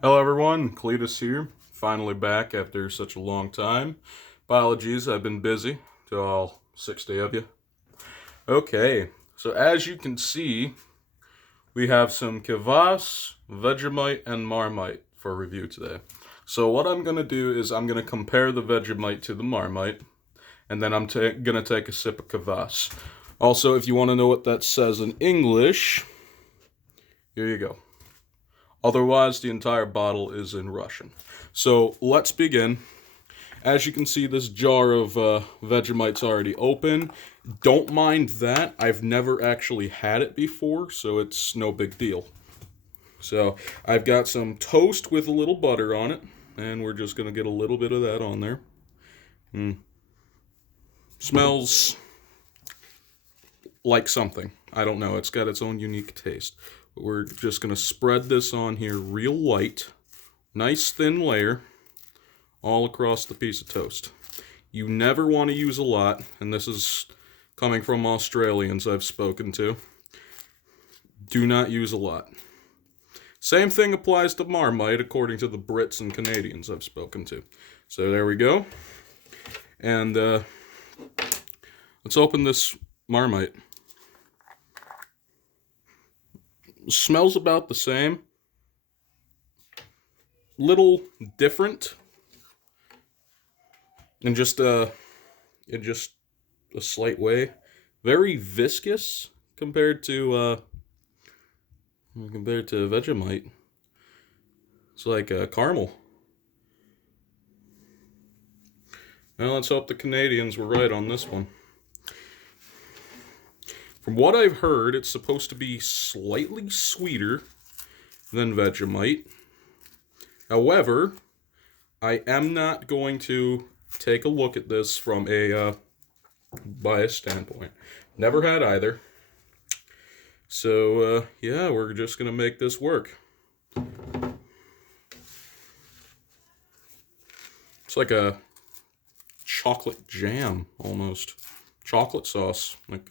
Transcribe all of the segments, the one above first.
Hello everyone, Cletus here. Finally back after such a long time. Apologies, I've been busy to all 60 of you. Okay, so as you can see, we have some Kvas, Vegemite, and Marmite for review today. So what I'm going to do is I'm going to compare the Vegemite to the Marmite, and then I'm going to take a sip of Kvas. Also, if you want to know what that says in English, here you go. Otherwise, the entire bottle is in Russian. So let's begin. As you can see, this jar of Vegemite's already open. Don't mind that. I've never actually had it before, so it's no big deal. So I've got some toast with a little butter on it, and we're just going to get a little bit of that on there. Smells like something. I don't know. It's got its own unique taste. But we're just going to spread this on here real light. Nice thin layer all across the piece of toast. You never want to use a lot, and this is coming from Australians I've spoken to. Do not use a lot. Same thing applies to Marmite, according to the Brits and Canadians I've spoken to. So there we go. And let's open this Marmite. Smells about the same. Little different. In just a slight way. Very viscous compared to Vegemite. It's like caramel. Well, let's hope the Canadians were right on this one. From what I've heard, it's supposed to be slightly sweeter than Vegemite. However, I am not going to take a look at this from a biased standpoint. Never had either. So, yeah, we're just going to make this work. It's like a chocolate jam, almost. Chocolate sauce, like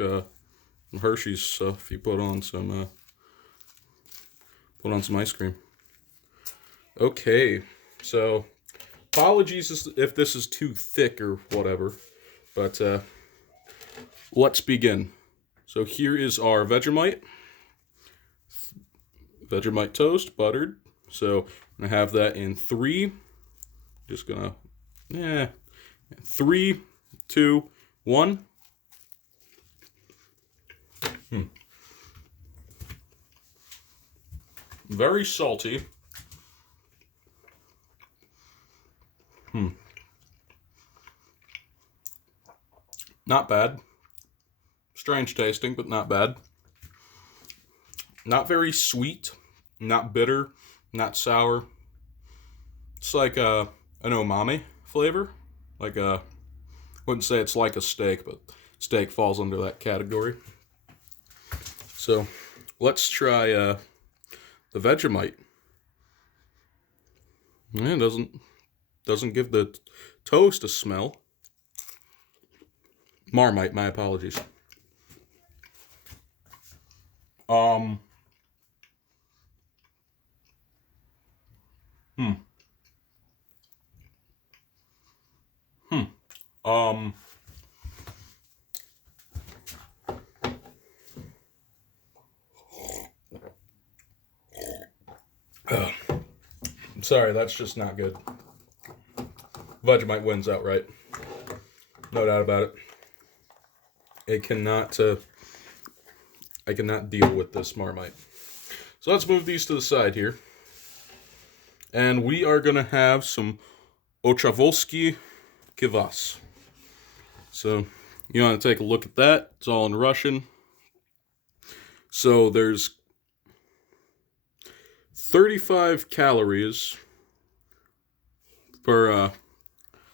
Hershey's stuff you put on some ice cream. Okay, so apologies if this is too thick or whatever, but let's begin. So here is our Vegemite toast, buttered. So I'm gonna have that in three. Just gonna, 3, 2, 1. Very salty. Not bad. Strange tasting, but not bad. Not very sweet, not bitter, not sour. It's like an umami flavor. Like wouldn't say it's like a steak, but steak falls under that category. So let's try the Vegemite. Yeah, it doesn't give the toast a smell. Marmite, my apologies. Um, um, I'm sorry, that's just not good. Vegemite wins outright. No doubt about it. I cannot deal with this Marmite. So let's move these to the side here. And we are going to have some Ochavolsky Kvas. So you want to take a look at that. It's all in Russian. So there's 35 calories per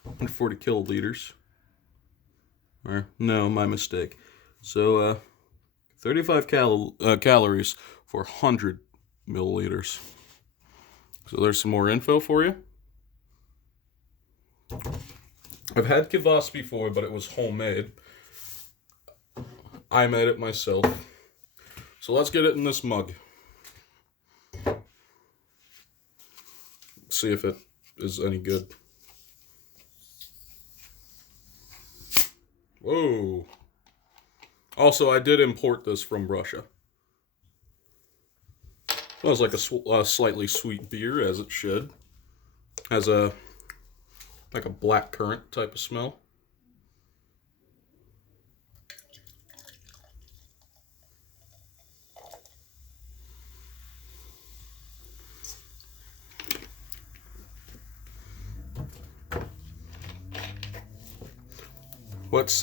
140 kiloliters. Or, no, my mistake. So 35 calories for 100 milliliters. So there's some more info for you. I've had Kvas before, but it was homemade. I made it myself. So let's get it in this mug. see if it is any good. Whoa. Also, I did import this from Russia. Smells like a slightly sweet beer, as it should. Has like a black currant type of smell. Let's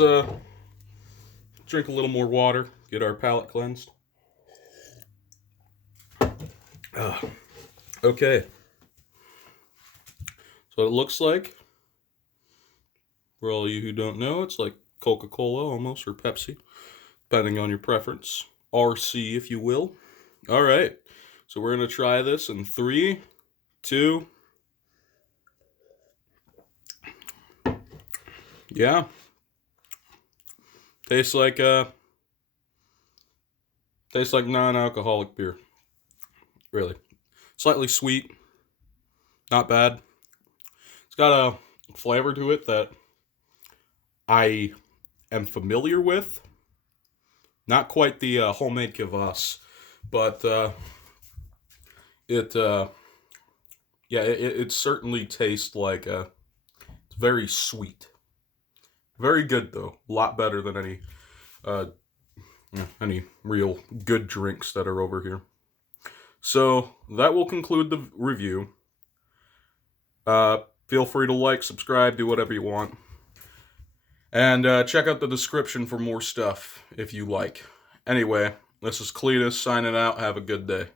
drink a little more water, get our palate cleansed. Okay. So it looks like, for all you who don't know, it's like Coca-Cola almost, or Pepsi, depending on your preference. RC, if you will. All right. So we're going to try this in 3, 2. Yeah. Tastes like non-alcoholic beer. Really. Slightly sweet. Not bad. It's got a flavor to it that I am familiar with. Not quite the homemade Kvas, but it certainly tastes like it's very sweet. Very good though. A lot better than any real good drinks that are over here. So that will conclude the review. Feel free to like, subscribe, do whatever you want. And check out the description for more stuff if you like. Anyway, this is Cletus signing out. Have a good day.